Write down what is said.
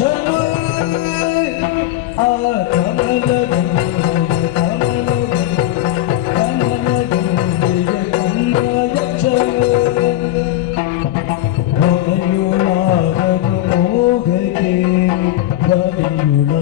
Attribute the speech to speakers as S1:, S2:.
S1: you know.